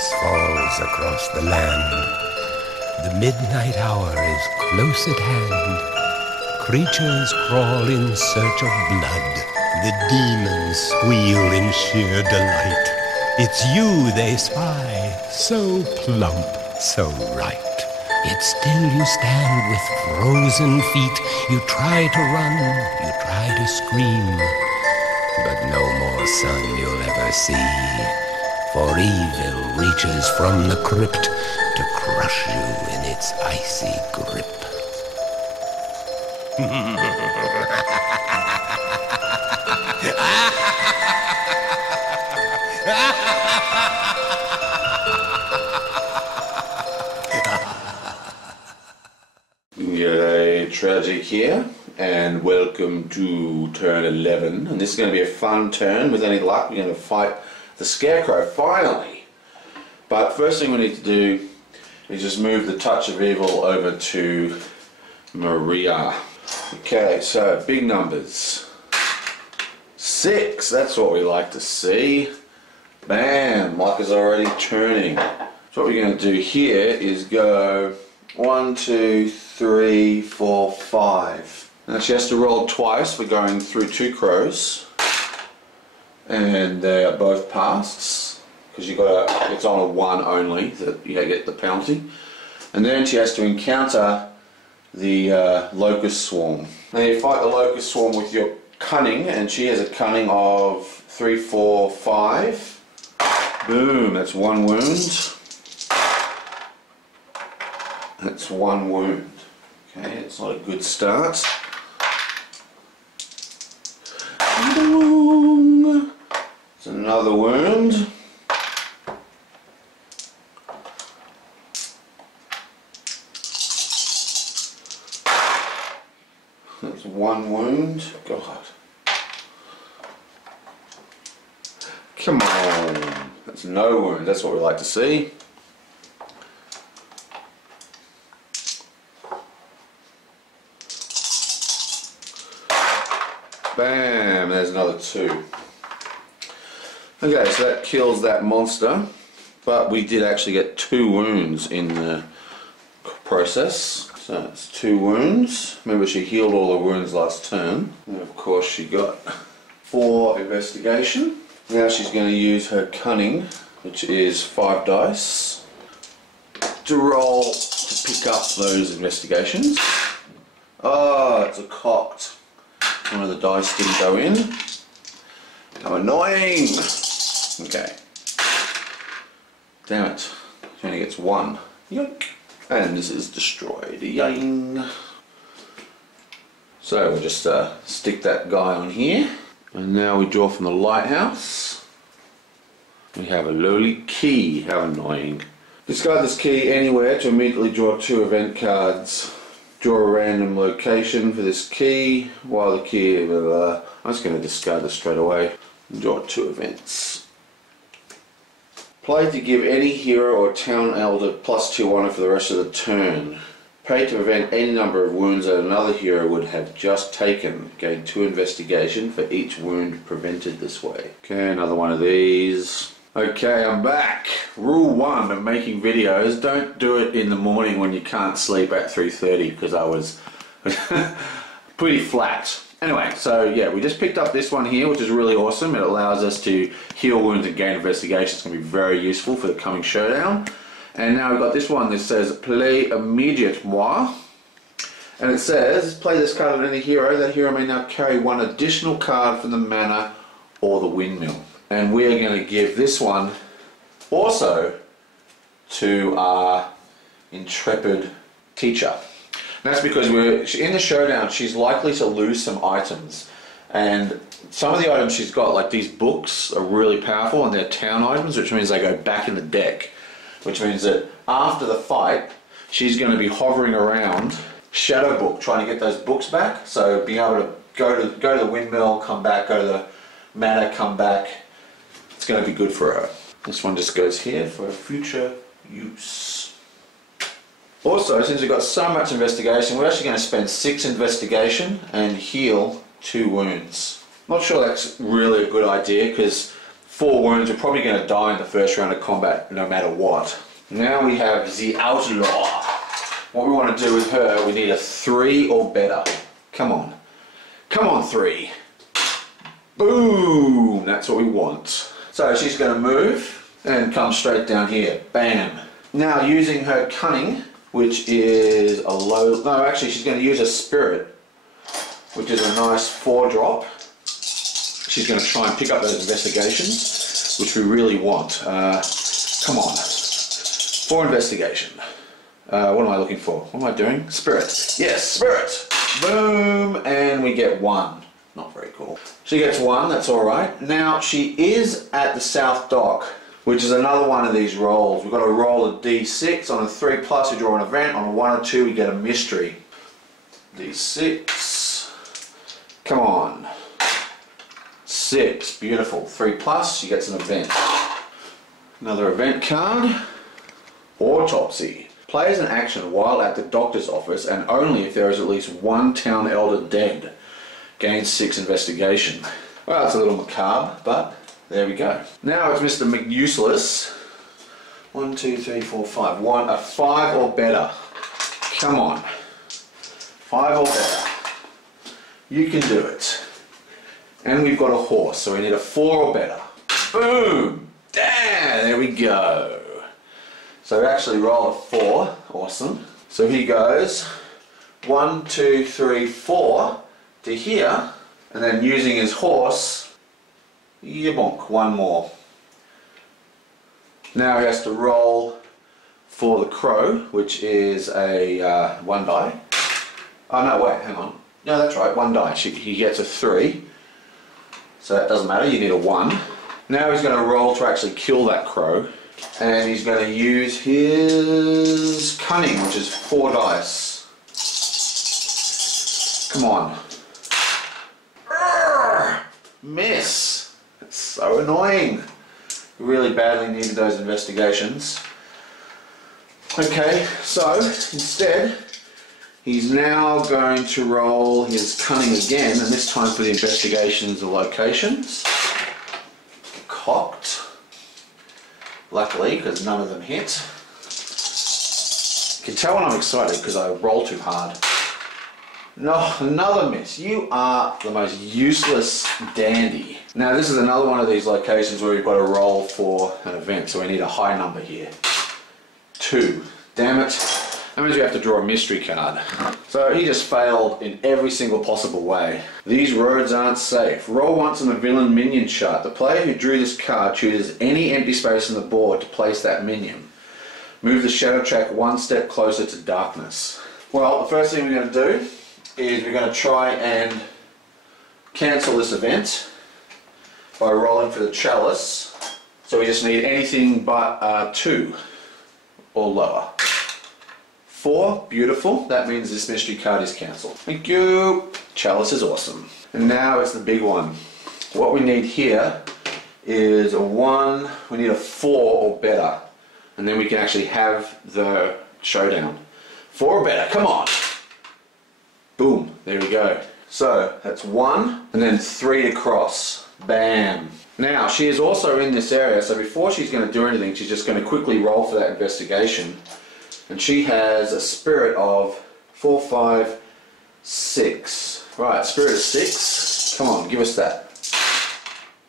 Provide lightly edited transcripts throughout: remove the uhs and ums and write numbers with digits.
darkness falls across the land. The midnight hour is close at hand. Creatures crawl in search of blood. The demons squeal in sheer delight. It's you they spy, so plump, so right. Yet still you stand with frozen feet. You try to run, you try to scream, but no more sun you'll ever see. For evil reaches from the crypt to crush you in its icy grip. G'day, Tragic here, and welcome to turn 11. And this is going to be a fun turn. With any luck, we're going to fight the Scarecrow, finally. But first thing we need to do is just move the touch of evil over to Maria. Okay, so big numbers. 6, that's what we like to see. Bam, Mike is already turning. So what we're going to do here is go 1, 2, 3, 4, 5. Now she has to roll twice. We're going through 2 crows. And they are both pasts, because you got it's on a 1 only that you get the penalty. And then she has to encounter the locust swarm. Now you fight the locust swarm with your cunning, and she has a cunning of 3, 4, 5. Boom, that's 1 wound. That's 1 wound. Okay, it's not a good start. It's another wound. That's 1 wound. God. Come on. That's no wound. That's what we like to see. Bam. There's another 2. Okay, so that kills that monster, but we did actually get 2 wounds in the process. So it's 2 wounds. Remember, she healed all the wounds last turn. And of course she got 4 investigation. Now she's going to use her cunning, which is 5 dice, to roll to pick up those investigations. Oh, it's a cocked. One of the dice didn't go in. How annoying! Okay. Damn it. She only gets 1. Yoink. And this is destroyed. Ying. So we'll just stick that guy on here. And now we draw from the lighthouse. We have a lowly key. How annoying. Discard this key anywhere to immediately draw 2 event cards. Draw a random location for this key. While the key, I'm just going to discard this straight away. Draw 2 events. Play to give any hero or town elder +2 honor for the rest of the turn. Pay to prevent any number of wounds that another hero would have just taken. Gain 2 investigation for each wound prevented this way. Okay, another one of these. Okay, I'm back. Rule 1 of making videos: don't do it in the morning when you can't sleep at 3:30, because I was pretty flat. Anyway, so yeah, we just picked up this one here, which is really awesome. It allows us to heal wounds and gain investigation. It's going to be very useful for the coming showdown. And now we've got this one that says play immédiatement. And it says play this card on any hero. That hero may now carry 1 additional card from the manor or the windmill. And we're going to give this one also to our intrepid teacher. And that's because in the showdown, she's likely to lose some items. And some of the items she's got, like these books, are really powerful, and they're town items, which means they go back in the deck. Which means that after the fight, she's going to be hovering around Shadow Book, trying to get those books back. So being able to go to the windmill, come back, go to the manor, come back. It's going to be good for her. This one just goes here for future use. Also, since we've got so much investigation, we're actually going to spend 6 investigation and heal 2 wounds. Not sure that's really a good idea, because 4 wounds. We're probably going to die in the first round of combat no matter what. Now we have the Outlaw. What we want to do with her, we need a 3 or better. Come on. Come on, 3. Boom! That's what we want. So she's going to move and come straight down here. Bam. Now using her cunning, which is a low... No, actually she's going to use a spirit, which is a nice 4-drop. She's going to try and pick up those investigations, which we really want. Come on. 4 investigation. What am I looking for? What am I doing? Spirit. Yes, spirit. Boom, and we get 1. Not very cool. She gets 1, that's alright. Now, she is at the South Dock, which is another one of these rolls. We've got to roll a D6. On a 3+, we draw an event. On a 1 or 2, we get a mystery. D6. Come on. 6. Beautiful. 3+, she gets an event. Another event card. Autopsy. Plays an action while at the doctor's office and only if there is at least 1 town elder dead. Gains 6 investigation. Well, it's a little macabre, but there we go. Now it's Mr. McUseless. 1, 2, 3, 4, 5. A 5 or better. Come on. 5 or better. You can do it. And we've got a horse, so we need a 4 or better. Boom! Damn! There we go. So we actually roll a 4. Awesome. So he goes 1, 2, 3, 4 to here, and then using his horse, bonk, 1 more. Now he has to roll for the crow, which is a 1 die. Oh no, wait, hang on. No, that's right, 1 die. He gets a 3. So that doesn't matter, you need a 1. Now he's going to roll to actually kill that crow. And he's going to use his cunning, which is 4 dice. Come on. Urgh! Miss. It's so annoying. We really badly needed those investigations. Okay, so instead, he's now going to roll his cunning again, and this time for the investigations of locations. Cocked. Luckily, because none of them hit. You can tell when I'm excited because I roll too hard. No, another miss. You are the most useless dandy. Now this is another one of these locations where we've got to roll for an event, so we need a high number here. 2. Damn it. That means we have to draw a mystery card. So he just failed in every single possible way. These roads aren't safe. Roll once on the villain minion chart. The player who drew this card chooses any empty space on the board to place that minion. Move the shadow track 1 step closer to darkness. Well, the first thing we're going to do is we're going to try and cancel this event by rolling for the chalice. So we just need anything but 2 or lower. 4, beautiful. That means this mystery card is cancelled. Thank you. Chalice is awesome. And now it's the big one. What we need here is a 1, we need a 4 or better. And then we can actually have the showdown. 4 or better, come on. Boom, there we go. So that's 1 and then 3 to cross. Bam. Now she is also in this area, so before she's going to do anything, she's just going to quickly roll for that investigation. And she has a spirit of 4, 5, 6. Right, spirit of 6. Come on, give us that.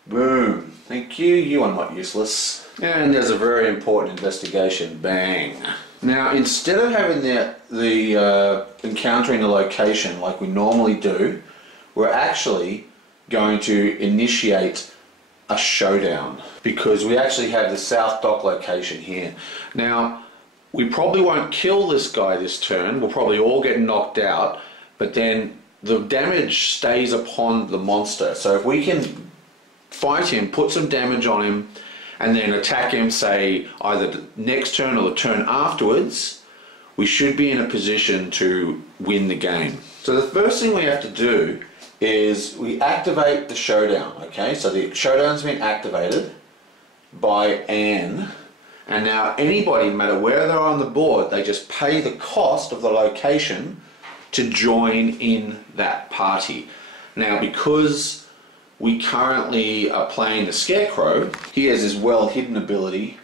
Boom. Thank you. You are not useless. And there's a very important investigation. Bang. Now, instead of having the encountering the location like we normally do, we're actually going to initiate a showdown because we actually have the South Dock location here. Now, we probably won't kill this guy this turn, we'll probably all get knocked out, but then the damage stays upon the monster. So if we can fight him, put some damage on him, and then attack him, say, either the next turn or the turn afterwards, we should be in a position to win the game. So the first thing we have to do is we activate the showdown, okay? So the showdown's been activated by Anne. And now anybody, no matter where they're on the board, they just pay the cost of the location to join in that party. Now because we currently are playing the Scarecrow. He has his well hidden ability,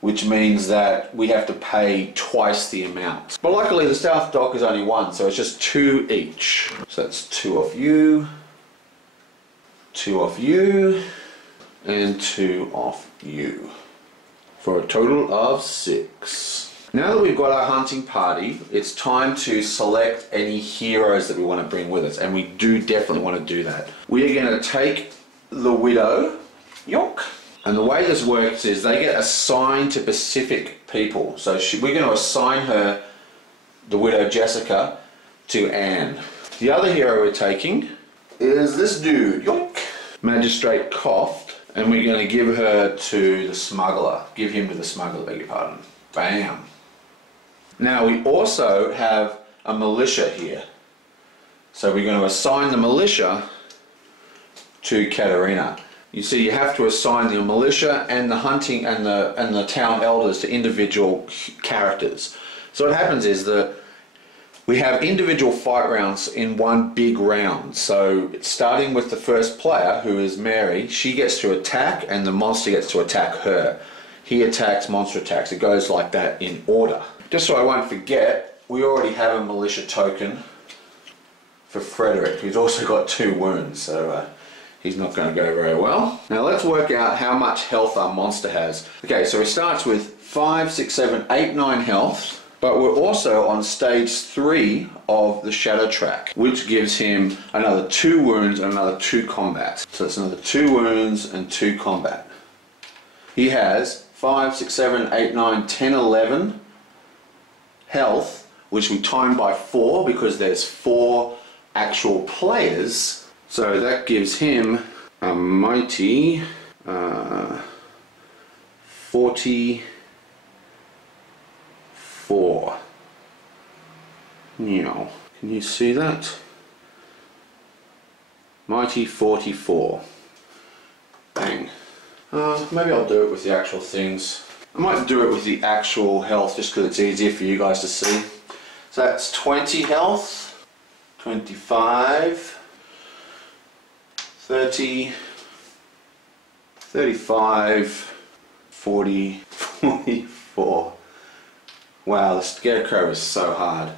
which means that we have to pay twice the amount. But luckily the Stealth Dock is only one, so it's just 2 each. So that's 2 off you, 2 off you, and 2 off you, for a total of 6. Now that we've got our hunting party, it's time to select any heroes that we want to bring with us, and we do definitely want to do that. We are going to take the Widow, York, and the way this works is they get assigned to specific people. So we're going to assign her, the Widow Jessica, to Anne. The other hero we're taking is this dude, York, Magistrate Coughed, and we're going to give her to the Smuggler. Give him to the Smuggler, beg your pardon. Bam. Now we also have a militia here. So we're going to assign the militia to Katerina. You see, you have to assign the militia and the hunting and the town elders to individual characters. So what happens is that we have individual fight rounds in one big round. So starting with the first player, who is Mary, she gets to attack and the monster gets to attack her. He attacks, monster attacks. It goes like that in order. Just so I won't forget, we already have a militia token for Frederick, who's also got 2 wounds, so he's not going to go very well. Now let's work out how much health our monster has. Okay, so he starts with 5, 6, 7, 8, 9 health, but we're also on stage 3 of the Shadow Track, which gives him another 2 wounds and another 2 combat. So it's another 2 wounds and 2 combat. He has 5, 6, 7, 8, 9, 10, 11 health, which we time by 4 because there's 4 actual players. So that gives him a mighty 44. Now, can you see that? Mighty 44. Bang. Maybe I'll do it with the actual things. I might do it with the actual health just because it's easier for you guys to see. So that's 20 health, 25, 30, 35, 40, 44. Wow, the Scarecrow is so hard.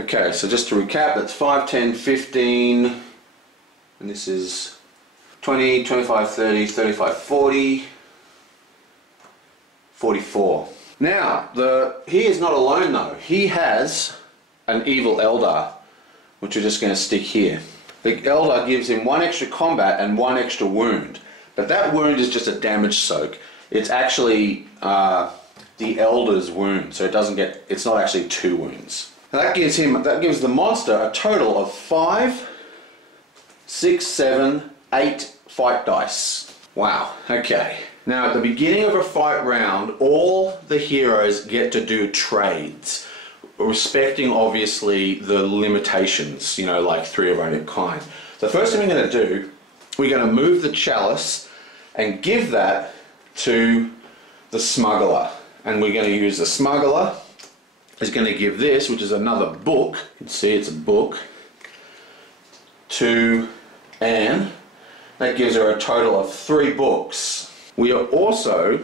Okay, so just to recap, that's 5, 10, 15, and this is 20, 25, 30, 35, 40, 44. Now, he is not alone though. He has an evil Eldar, which we're just going to stick here. The Eldar gives him 1 extra combat and 1 extra wound, but that wound is just a damage soak. It's actually the Elder's wound, so it's not actually 2 wounds. Now that gives the monster a total of 5, 6, 7, 8 fight dice. Wow, okay. Now at the beginning of a fight round, all the heroes get to do trades, respecting obviously the limitations, you know, like 3 of own kind. The first thing we're going to do, we're going to move the chalice and give that to the Smuggler. And we're going to use the Smuggler is going to give this, which is another book, you can see it's a book, to Anne. That gives her a total of 3 books. We are also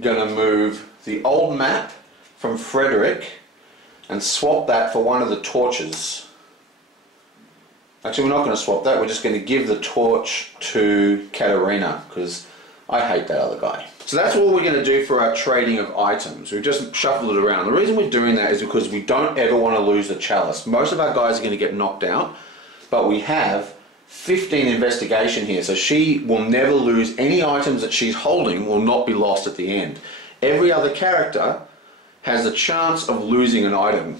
going to move the old map from Frederick and swap that for one of the torches. Actually, we're not going to swap that, we're just going to give the torch to Katerina, because I hate that other guy. So that's all we're going to do for our trading of items. We've just shuffled it around. The reason we're doing that is because we don't ever want to lose the chalice. Most of our guys are going to get knocked out, but we have 15 investigation here, so she will never lose any items that she's holding, will not be lost at the end. Every other character has a chance of losing an item.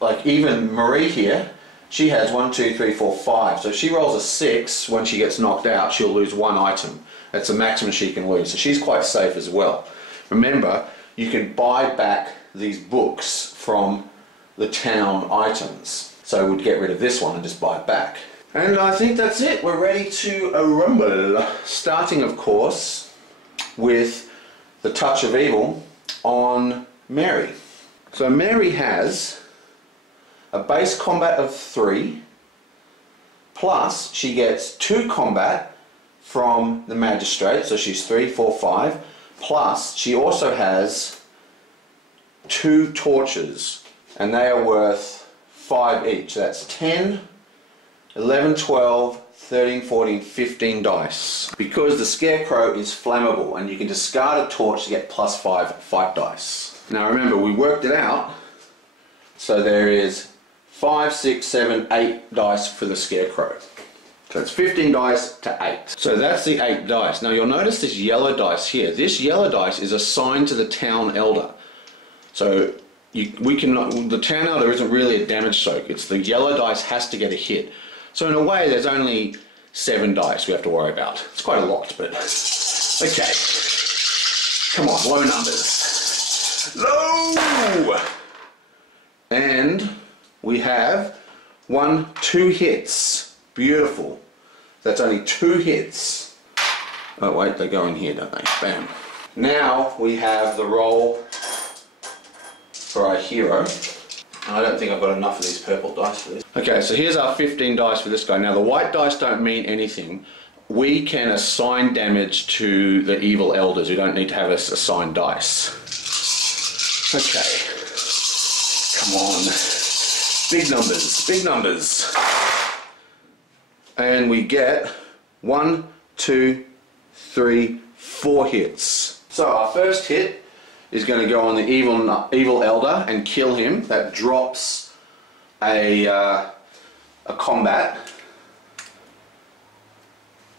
Like even Marie here, she has 1, 2, 3, 4, 5. So if she rolls a 6 when she gets knocked out, she'll lose 1 item. That's the maximum she can lose. So she's quite safe as well. Remember, you can buy back these books from the town items. So we'd get rid of this one and just buy it back. And I think that's it. We're ready to rumble. Starting, of course, with the Touch of Evil on Mary. So Mary has a base combat of 3, plus she gets 2 combat from the magistrate, so she's 3, 4, 5, plus she also has 2 torches, and they are worth 5 each. That's 10, 11, 12, 13, 14, 15 dice. Because the Scarecrow is flammable and you can discard a torch to get +5 fight dice. Now remember, we worked it out, so there is 5, 6, 7, 8 dice for the Scarecrow. So it's 15 dice to 8. So that's the 8 dice. Now you'll notice this yellow dice here. This yellow dice is assigned to the Town Elder. So the Town Elder isn't really a damage soak. It's the yellow dice has to get a hit. So in a way, there's only 7 dice we have to worry about. It's quite a lot, but okay. Come on, low numbers. Low! And we have 1, 2 hits. Beautiful. That's only 2 hits. Oh wait, they go in here, don't they? Bam. Now we have the roll for our hero. I don't think I've got enough of these purple dice for this. Okay, so here's our 15 dice for this guy. Now the white dice don't mean anything. We can assign damage to the evil elders. We don't need to have us assign dice. Okay. Come on. Big numbers, big numbers. And we get 1, 2, 3, 4 hits. So our first hit is going to go on the evil elder and kill him. That drops a combat.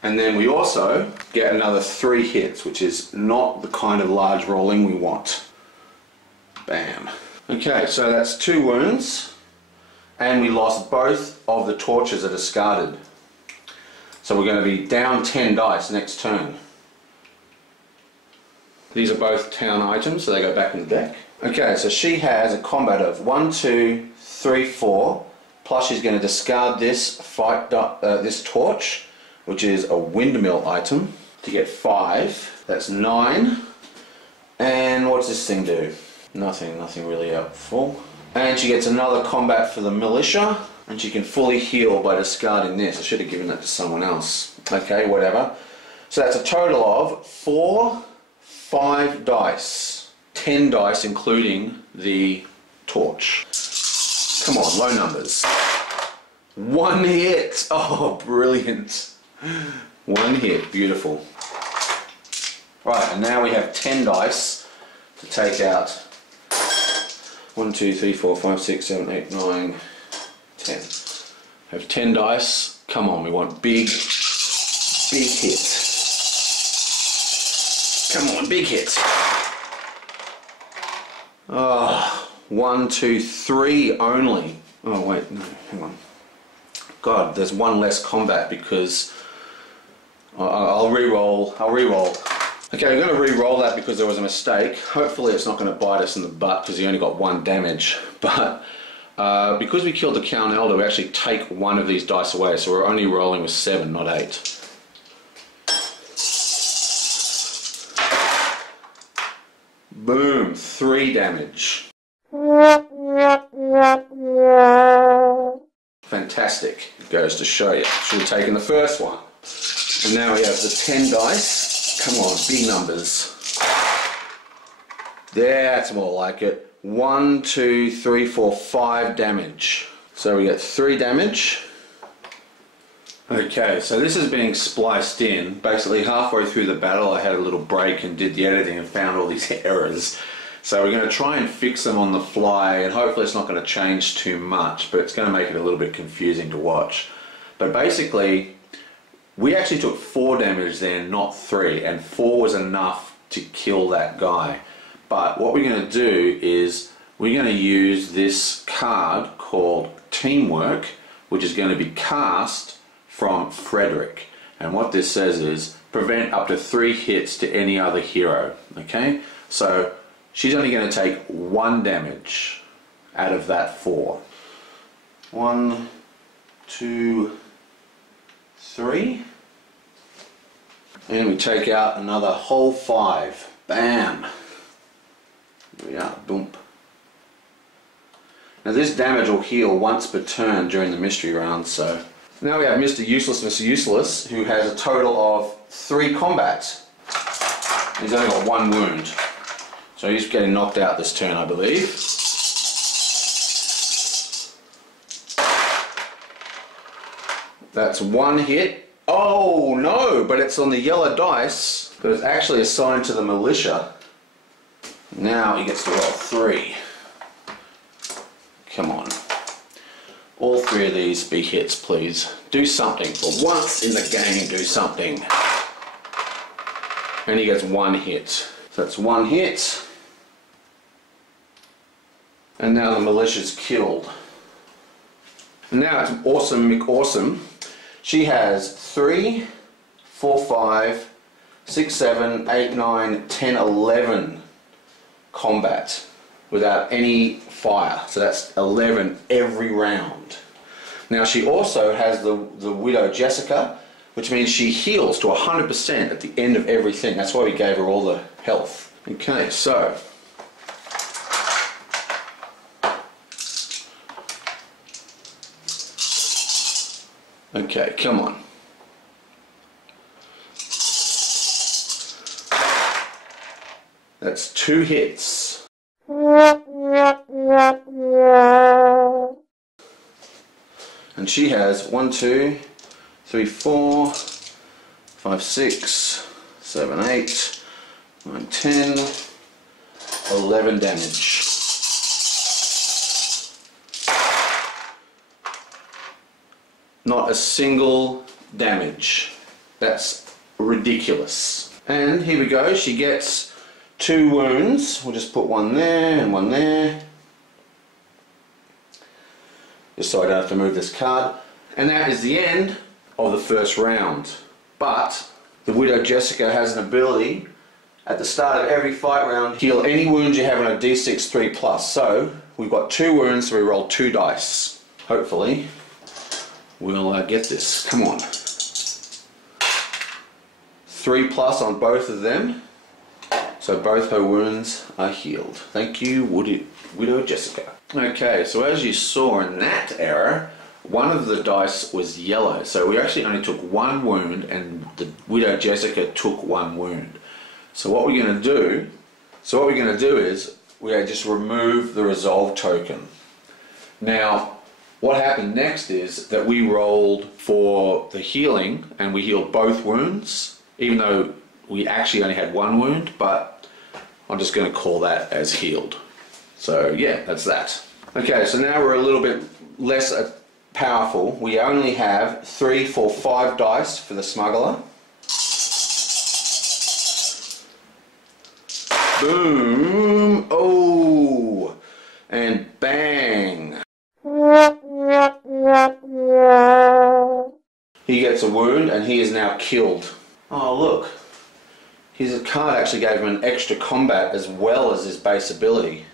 And then we also get another 3 hits, which is not the kind of large rolling we want. Bam. Okay, so that's 2 wounds, and we lost both of the torches are discarded. So we're going to be down 10 dice next turn. These are both town items, so they go back in the deck. Okay, so she has a combat of 1, 2, 3, 4, plus she's going to discard this this torch, which is a windmill item, to get 5. That's 9. And what's this thing do? Nothing really helpful. And she gets another combat for the militia, and she can fully heal by discarding this. I should have given that to someone else. Okay, whatever. So that's a total of 4, 5 dice. 10 dice including the torch. Come on, low numbers. 1 hit. Oh, brilliant. 1 hit, beautiful. Right, and now we have 10 dice to take out 1, 2, 3, 4, 5, 6, 7, 8, 9, 10. We have 10 dice. Come on, we want big hit. Come on, big hit. Oh, 1, 2, 3 only. Oh wait, no, hang on. God, there's 1 less combat because I'll re-roll. Okay, we're going to re-roll that because there was a mistake. Hopefully it's not going to bite us in the butt because he only got 1 damage. But because we killed the Town Elder, we actually take 1 of these dice away, so we're only rolling with 7, not 8. Boom, 3 damage. Fantastic. It goes to show you. Should have taken the first one. And now we have the 10 dice. Come on, big numbers. That's more like it. 1, 2, 3, 4, 5 damage. So we get 3 damage. Okay, so this is being spliced in. Basically halfway through the battle I had a little break and did the editing and found all these errors. So we're going to try and fix them on the fly, and hopefully it's not going to change too much, but it's going to make it a little bit confusing to watch. But basically, we actually took 4 damage then, not 3, and 4 was enough to kill that guy. But what we're going to do is we're going to use this card called Teamwork, which is going to be cast from Frederick. And what this says is prevent up to 3 hits to any other hero. Okay, so she's only going to take 1 damage out of that 4. 1, 2, 3. And we take out another whole 5. Bam. There we are. Boom. Now this damage will heal once per turn during the mystery round, so Now we have Mr. Useless, Mr. Useless, who has a total of 3 combats. He's only got 1 wound. So he's getting knocked out this turn, I believe. That's 1 hit. Oh no, but it's on the yellow dice, but it's actually assigned to the militia. Now he gets to roll 3. Come on. All 3 of these be hits, please. Do something. For once in the game, do something. And he gets 1 hit. So that's 1 hit. And now the militia's killed. And now it's Awesome McAwesome. She has 3, 4, 5, 6, 7, 8, 9, 10, 11 combat without any fire. So that's 11 every round. Now she also has the Widow Jessica, which means she heals to 100% at the end of everything. That's why we gave her all the health. Okay, so okay, come on. That's 2 hits. And she has 1, 2, 3, 4, 5, 6, 7, 8, 9, 10, 11 damage. Not a single damage. That's ridiculous. And here we go, she gets 2 wounds. We'll just put 1 there and 1 there. Just so I don't have to move this card. And that is the end of the first round. But the Widow Jessica has an ability at the start of every fight round, heal any wounds you have on a D6 3+. So we've got 2 wounds, so we roll 2 dice. Hopefully we'll get this. Come on. 3+ on both of them. So both her wounds are healed. Thank you, Widow Jessica. Okay, so as you saw in that error, one of the dice was yellow. So we actually only took 1 wound and the Widow Jessica took 1 wound. So what we're going to do, is we just remove the resolve token. Now, what happened next is that we rolled for the healing and we healed both wounds, even though we actually only had 1 wound, but I'm just going to call that as healed. So yeah, that's that. Okay, so now we're a little bit less powerful. We only have 3, 4, 5 dice for the smuggler. Boom! Oh! And bang! He gets a wound and he is now killed. Oh look, his card actually gave him an extra combat as well as his base ability.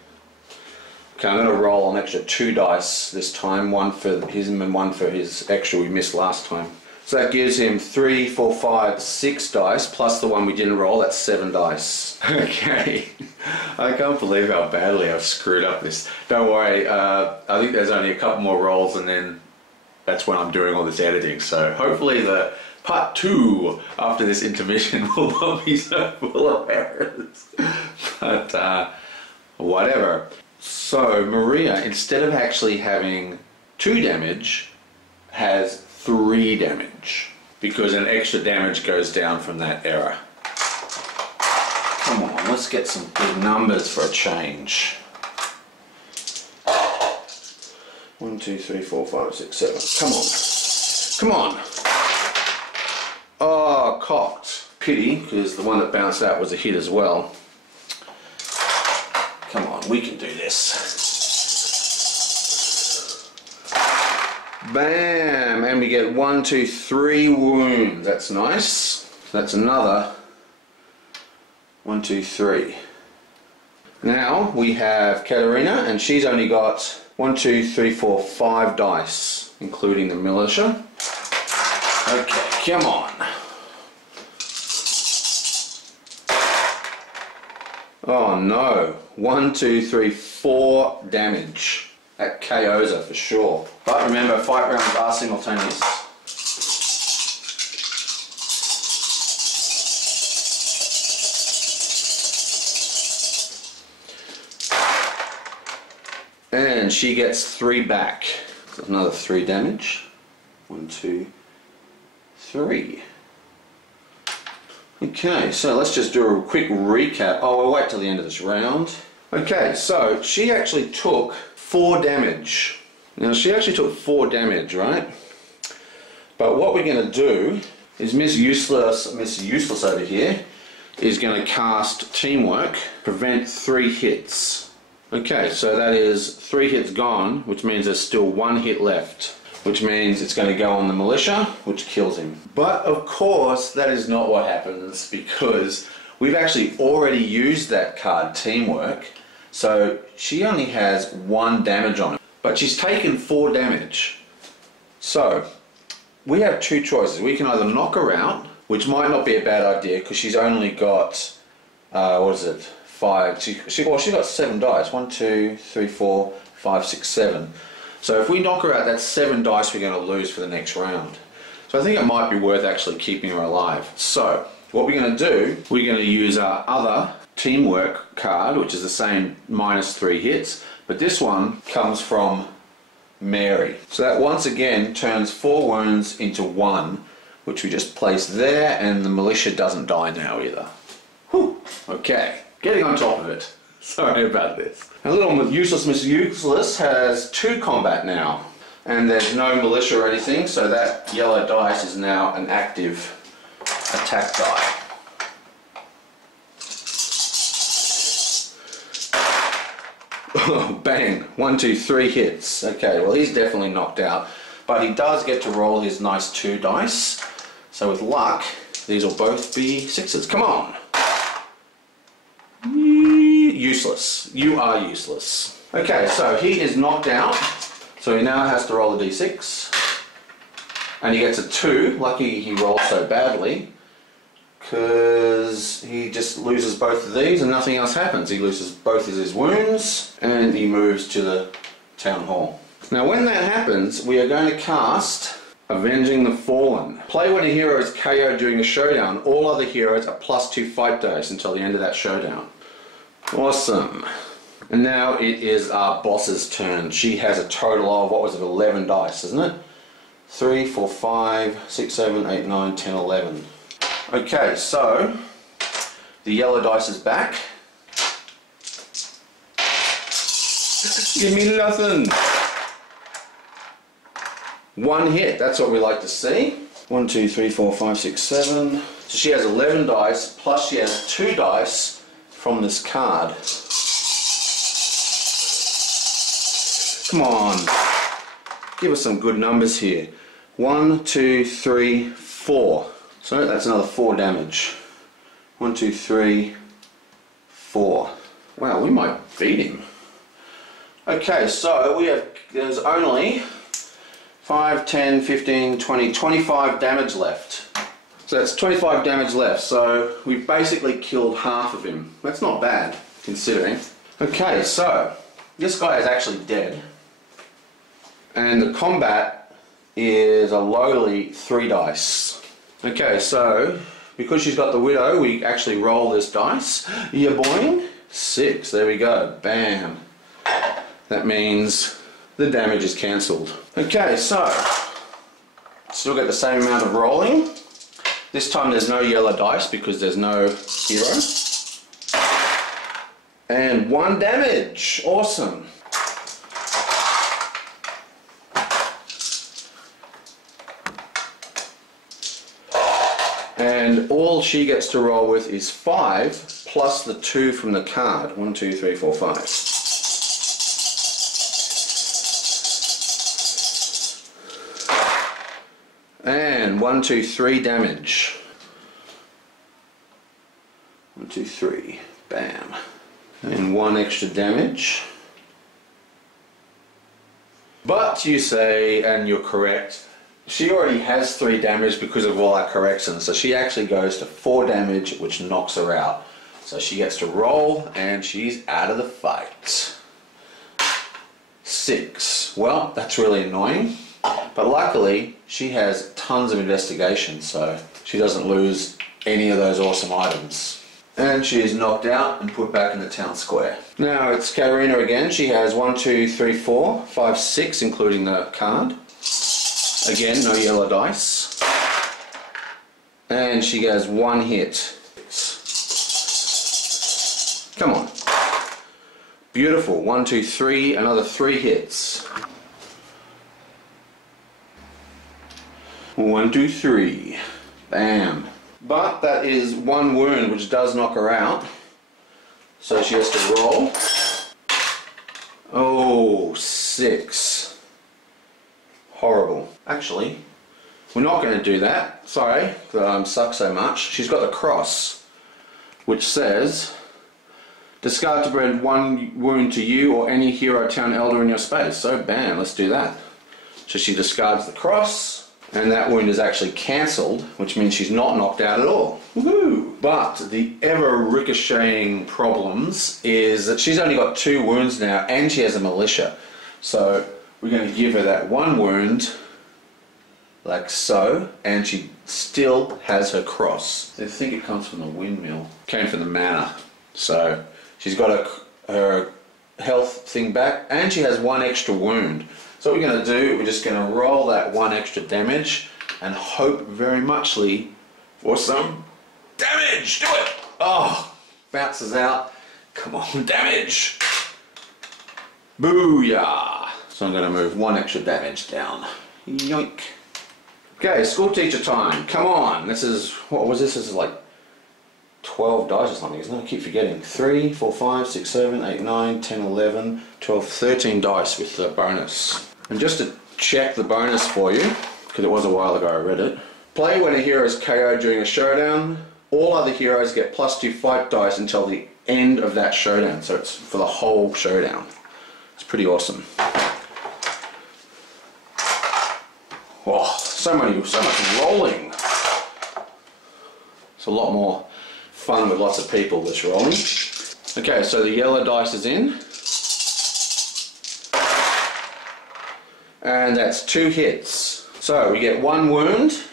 Okay, I'm going to roll an extra 2 dice this time, 1 for him and 1 for his extra we missed last time. So that gives him 3, 4, 5, 6 dice, plus the one we didn't roll, that's 7 dice. Okay, I can't believe how badly I've screwed up this. Don't worry, I think there's only a couple more rolls and then that's when I'm doing all this editing. So hopefully the part 2 after this intermission will not be so full of errors. But whatever. So Maria, instead of actually having 2 damage, has 3 damage because an extra damage goes down from that error. Come on, let's get some big numbers for a change. 1, 2, 3, 4, 5, 6, 7. Come on. Come on. Oh, cocked. Pity, because the one that bounced out was a hit as well. Come on, we can do this. Bam! And we get 1, 2, 3 wounds. That's nice. That's another 1, 2, 3. Now we have Katerina, and she's only got 1, 2, 3, 4, 5 dice, including the militia. Okay, come on. Oh no. 1, 2, 3, 4 damage. That KOs her for sure. But remember, fight rounds are simultaneous. and she gets 3 back. So another 3 damage. 1, 2, 3. Okay, so let's just do a quick recap. Oh, we'll wait till the end of this round. Okay, so she actually took 4 damage. Now she actually took 4 damage, right? But what we're going to do is Miss Useless over here is going to cast Teamwork, prevent 3 hits. Okay, so that is 3 hits gone, which means there's still 1 hit left, which means it's going to go on the militia, which kills him. But of course, that is not what happens, because we've actually already used that card, Teamwork, so she only has 1 damage on it, but she's taken 4 damage. So we have 2 choices. We can either knock her out, which might not be a bad idea because she's only got, what is it, 5. She got 7 dice. 1, 2, 3, 4, 5, 6, 7. So if we knock her out, that's 7 dice we're going to lose for the next round. So I think it might be worth actually keeping her alive. So what we're going to do, we're going to use our other Teamwork card, which is the same -3 hits, but this one comes from Mary. So that once again turns 4 wounds into 1, which we just place there, and the militia doesn't die now either. Whew. Okay, getting on top of it. Sorry about this. A little Useless Miss Useless has 2 combat now, and there's no militia or anything, so that yellow dice is now an active attack die. Bang, 1, 2, 3 hits. Okay, well he's definitely knocked out, but he does get to roll his nice 2 dice. So with luck, these will both be 6s. Come on. Useless. You are useless. Okay, so he is knocked out. So he now has to roll a d6. And he gets a 2. Lucky he rolled so badly, because he just loses both of these and nothing else happens. He loses both of his wounds and he moves to the town hall. Now when that happens, we are going to cast Avenging the Fallen. Play when a hero is KO'd during a showdown. All other heroes are +2 fight dice until the end of that showdown. Awesome. And now it is our boss's turn. She has a total of, what was it, 11 dice, isn't it? 3, 4, 5, 6, 7, 8, 9, 10, 11. Okay, so the yellow dice is back. Give me nothing. 1 hit, that's what we like to see. 1, 2, 3, 4, 5, 6, 7. So she has 11 dice, plus she has 2 dice from this card. Come on. Give us some good numbers here. 1, 2, 3, 4. So that's another 4 damage. 1, 2, 3, 4. Wow, we might beat him. Okay, so there's only 5, 10, 15, 20, 25 damage left. So that's 25 damage left, so we've basically killed half of him. That's not bad, considering. Okay, so this guy is actually dead. And the combat is a lowly 3 dice. Okay, so because she's got the widow, we actually roll this dice. Yeah, boing. 6, there we go. Bam. That means the damage is cancelled. Okay, so still get the same amount of rolling. This time there's no yellow dice because there's no hero. And 1 damage. Awesome. And all she gets to roll with is 5 plus the 2 from the card. 1, 2, 3, 4, 5. And 1, 2, 3 damage. 1, 2, 3. Bam. And 1 extra damage. But you say, and you're correct, she already has 3 damage because of all our corrections, so she actually goes to 4 damage, which knocks her out. So she gets to roll, and she's out of the fight. 6. Well, that's really annoying, but luckily she has tons of investigation, so she doesn't lose any of those awesome items. And she is knocked out and put back in the town square. Now it's Katarina again. She has 1, 2, 3, 4, 5, 6, including the card. Again, no yellow dice. And she has 1 hit. Come on. Beautiful. 1, 2, 3, another 3 hits. 1, 2, 3. Bam. But that is 1 wound, which does knock her out. So she has to roll. Oh, 6. Horrible. Actually, we're not going to do that. Sorry, I suck so much. She's got the cross, which says, discard to prevent 1 wound to you or any hero town elder in your space. So bam, let's do that. So she discards the cross. And that wound is actually cancelled, which means she's not knocked out at all. Woohoo! But the ever ricocheting problems is that she's only got 2 wounds now, and she has a militia. So we're going to give her that 1 wound, like so, and she still has her cross. I think it comes from the windmill. Came from the manor. So she's got her health thing back, and she has 1 extra wound. So what we're going to do, we're just going to roll that 1 extra damage and hope very muchly for some damage. Do it! Oh, bounces out. Come on, damage. Booyah! So I'm going to move 1 extra damage down. Yoink. Okay, school teacher time. Come on. This is, what was this? This is like 12 dice or something, isn't it? I keep forgetting. 3, 4, 5, 6, 7, 8, 9, 10, 11, 12, 13 dice with the bonus. And just to check the bonus for you, because it was a while ago I read it. Play when a hero is KO'd during a showdown. All other heroes get +2 fight dice until the end of that showdown. So it's for the whole showdown. It's pretty awesome. Oh, so much rolling. It's a lot more fun with lots of people this rolling. Okay, so the yellow dice is in. And that's 2 hits. So we get 1 wound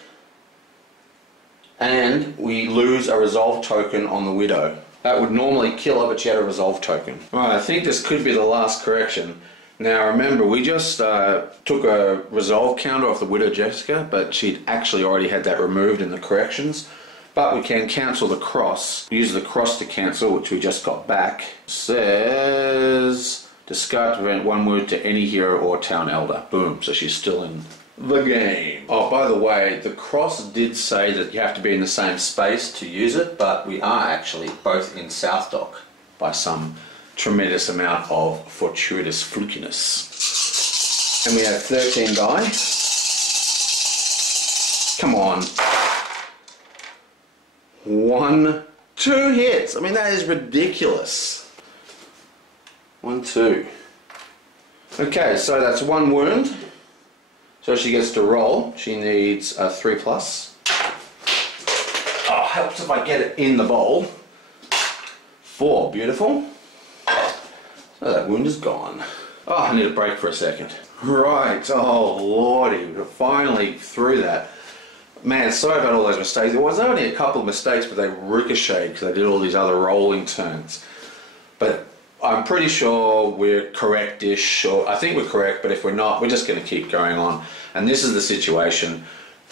and we lose a resolve token on the widow. That would normally kill her, but she had a resolve token. Alright, I think this could be the last correction. Now remember, we just took a resolve counter off the widow Jessica, but she'd actually already had that removed in the corrections. But we can cancel the cross. We use the cross to cancel, which we just got back. Says discard to prevent 1 wound to any hero or town elder. Boom, so she's still in the game. Oh, by the way, the cross did say that you have to be in the same space to use it, but we are actually both in South Dock by some tremendous amount of fortuitous flukiness. And we have 13 die. Come on. 1, 2 hits. I mean, that is ridiculous. 1, 2. Okay, so that's 1 wound. So she gets to roll. She needs a 3+. Oh, helps if I get it in the bowl. 4, beautiful. So that wound is gone. Oh, I need a break for a second. Right, oh lordy, we're finally through that. Man, sorry about all those mistakes. There was only a couple of mistakes, but they ricocheted because I did all these other rolling turns. But I'm pretty sure we're correct-ish, or I think we're correct, but if we're not, we're just going to keep going on. And this is the situation.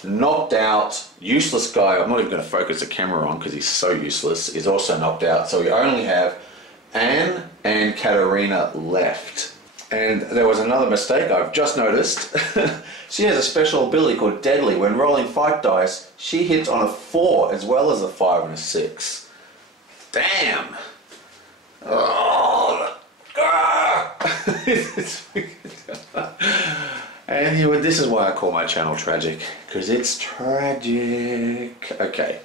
Knocked out, useless guy, I'm not even going to focus the camera on because he's so useless, is also knocked out. So we only have Anne and Katarina left. And there was another mistake I've just noticed. She has a special ability called Deadly. When rolling fight dice, she hits on a 4 as well as a 5 and a 6. Damn! Oh! And this is why I call my channel Tragic, because it's tragic. Okay.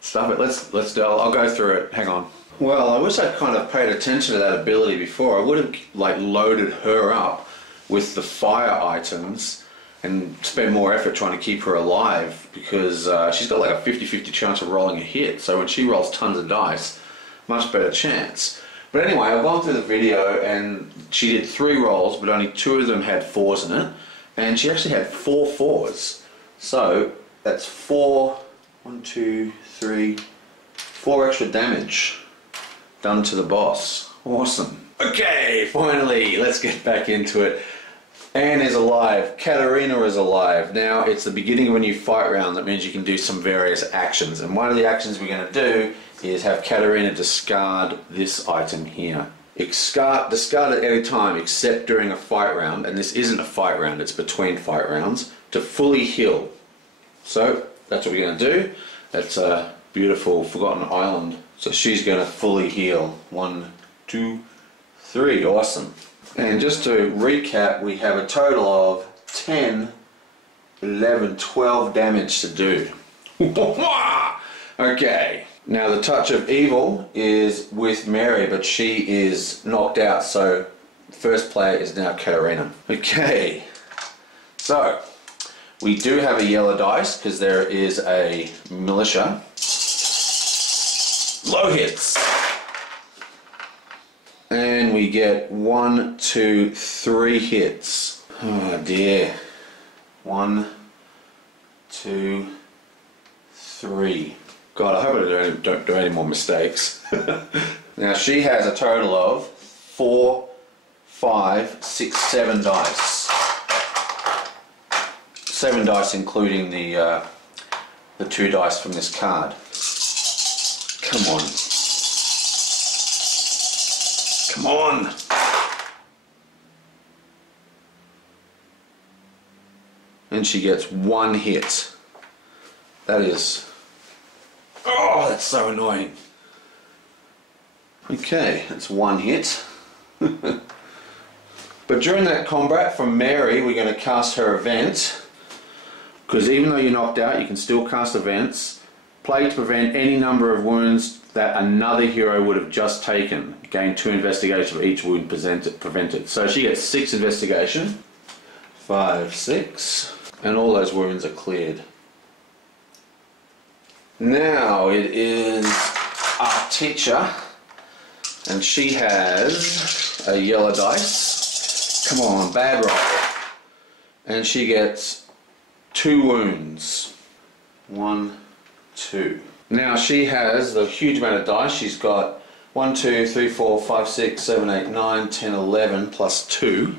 Stop it. Let's do. I'll go through it. Hang on. Well, I wish I'd kind of paid attention to that ability before. I would have like loaded her up with the fire items and spend more effort trying to keep her alive, because she's got like a 50-50 chance of rolling a hit. So when she rolls tons of dice, much better chance. But anyway, I've gone through the video and she did 3 rolls, but only 2 of them had 4s in it, and she actually had 4 4s. So That's 4, 1, 2, 3, 4 extra damage done to the boss. Awesome. Okay, finally, let's get back into it. Anne is alive. Katarina is alive. Now, it's the beginning of a new fight round. That means you can do some various actions. And one of the actions we're going to do is have Katarina discard this item here. Discard it any time except during a fight round. And this isn't a fight round, it's between fight rounds. To fully heal. So, that's what we're going to do. That's a beautiful Forgotten Island. So she's going to fully heal. 1, 2, 3. Awesome. And just to recap, we have a total of 10, 11, 12 damage to do. Okay. Now the touch of evil is with Mary, but she is knocked out, so first player is now Katarina. Okay. So, we do have a yellow dice because there is a militia. Low hits. And we get 1, 2, 3 hits. Oh dear. 1, 2, 3. God, I hope I don't do any more mistakes. Now she has a total of 4, 5, 6, 7 dice. 7 dice including the 2 dice from this card. Come on. Come on! And she gets 1 hit. That is... Oh, that's so annoying. Okay, that's 1 hit. But during that combat from Mary, we're going to cast her event. Because even though you're knocked out, you can still cast events. Play to prevent any number of wounds that another hero would have just taken. Gain 2 investigation for each wound prevented. So she gets 6 investigation. 5, 6. And all those wounds are cleared. Now it is our teacher. And she has a yellow dice. Come on, bad roll. And she gets 2 wounds. 1, 2. Now she has a huge amount of dice. She's got 1, 2, 3, 4, 5, 6, 7, 8, 9, 10, 11 plus 2.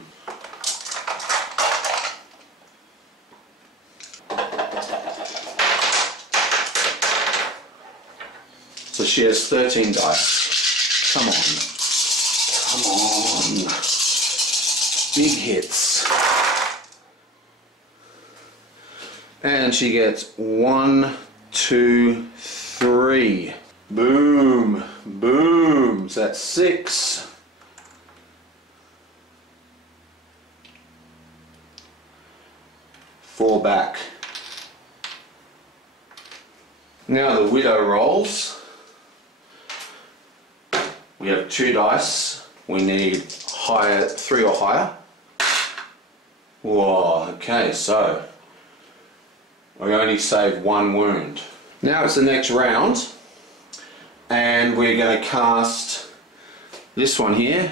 So she has 13 dice. Come on. Come on. Big hits. And she gets 1, 2, 3. Boom. Boom. So that's 6. Fall back. Now the widow rolls. We have 2 dice. We need higher, 3 or higher. Whoa, okay, so we only saved 1 wound. Now it's the next round, and we're going to cast this one here.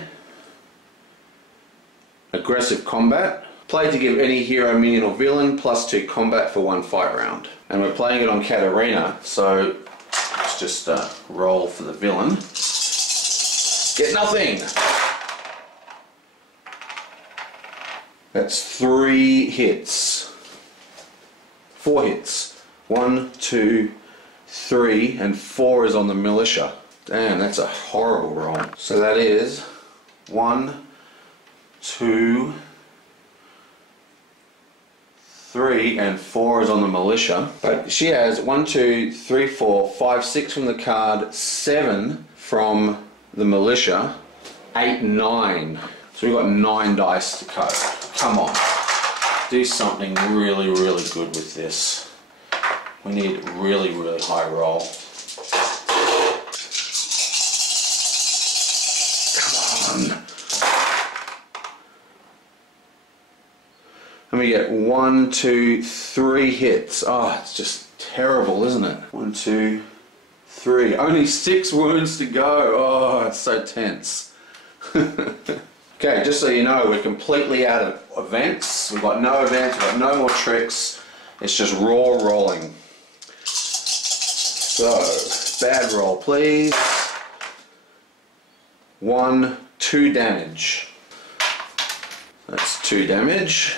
Aggressive combat. Play to give any hero, minion or villain +2 combat for 1 fight round. And we're playing it on Katarina, so let's just roll for the villain. Get nothing! That's 3 hits. 4 hits. 1, 2, 3, and 4 is on the militia. Damn, that's a horrible roll. So that is 1, 2, 3, and 4 is on the militia. But she has 1, 2, 3, 4, 5, 6 from the card, 7 from the militia, 8, 9. So we've got 9 dice to go. Come on. Do something really, really good with this. We need really, really high roll. Come on. And we get 1, 2, 3 hits. Oh, it's just terrible, isn't it? 1, 2, 3. Only 6 wounds to go. Oh, it's so tense. Okay, just so you know, we're completely out of events. We've got no events, we've got no more tricks. It's just raw rolling. So, bad roll please. 1, 2 damage. That's 2 damage.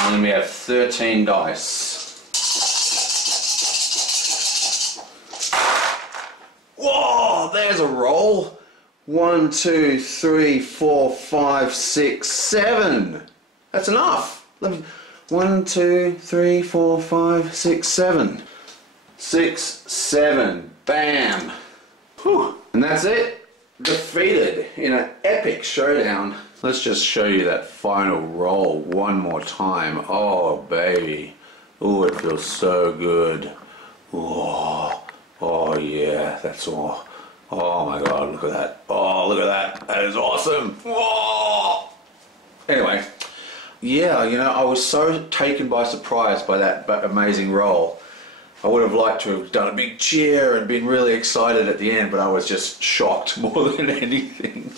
And then we have 13 dice. Whoa, there's a roll. 1, 2, 3, 4, 5, 6, 7. That's enough. 1, 2, 3, 4, 5, 6, 7. 6, 7. Bam. Whew. And that's it. Defeated in an epic showdown. Let's just show you that final roll one more time. Oh, baby. Oh, it feels so good. Oh, oh yeah, that's all. Oh my God, look at that. Oh, look at that. That is awesome. Whoa. Anyway, yeah, you know, I was so taken by surprise by that amazing roll. I would have liked to have done a big cheer and been really excited at the end, but I was just shocked more than anything.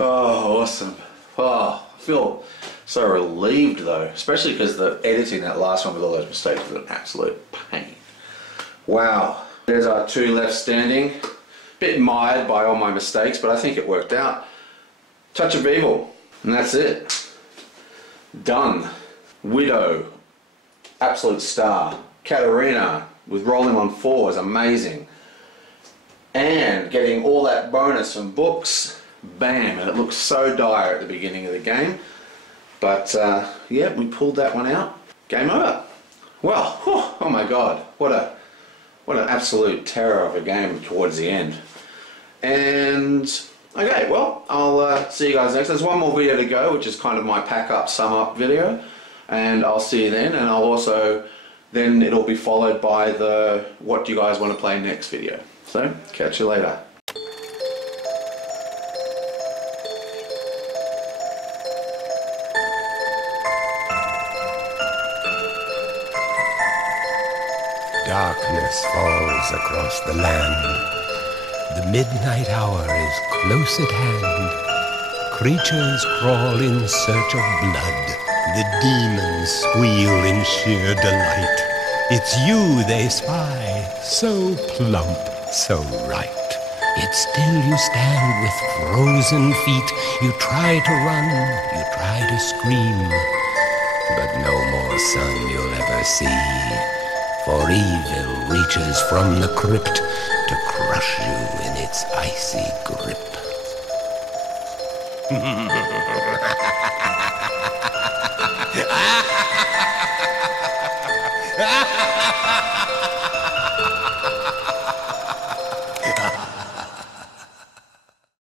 Oh, awesome. Oh, I feel so relieved though, especially because the editing that last one with all those mistakes was an absolute pain. Wow. There's our 2 left standing. Bit mired by all my mistakes, but I think it worked out. Touch of Evil, and that's it. Done. Widow, absolute star. Katarina with rolling on 4 is amazing. And getting all that bonus from books, bam, and it looks so dire at the beginning of the game. But yeah, we pulled that one out. Game over. Well, whew, oh my God, what an absolute terror of a game towards the end. And okay, well, I'll see you guys next. There's one more video to go, which is kind of my pack up, sum up video, and I'll see you then. And I'll also, then it'll be followed by the what do you guys want to play next video. So catch you later. Darkness falls across the land. The midnight hour is close at hand. Creatures crawl in search of blood. The demons squeal in sheer delight. It's you they spy, so plump, so right. Yet still you stand with frozen feet. You try to run, you try to scream, but no more sun you'll ever see. For evil reaches from the crypt to crush you in its icy grip.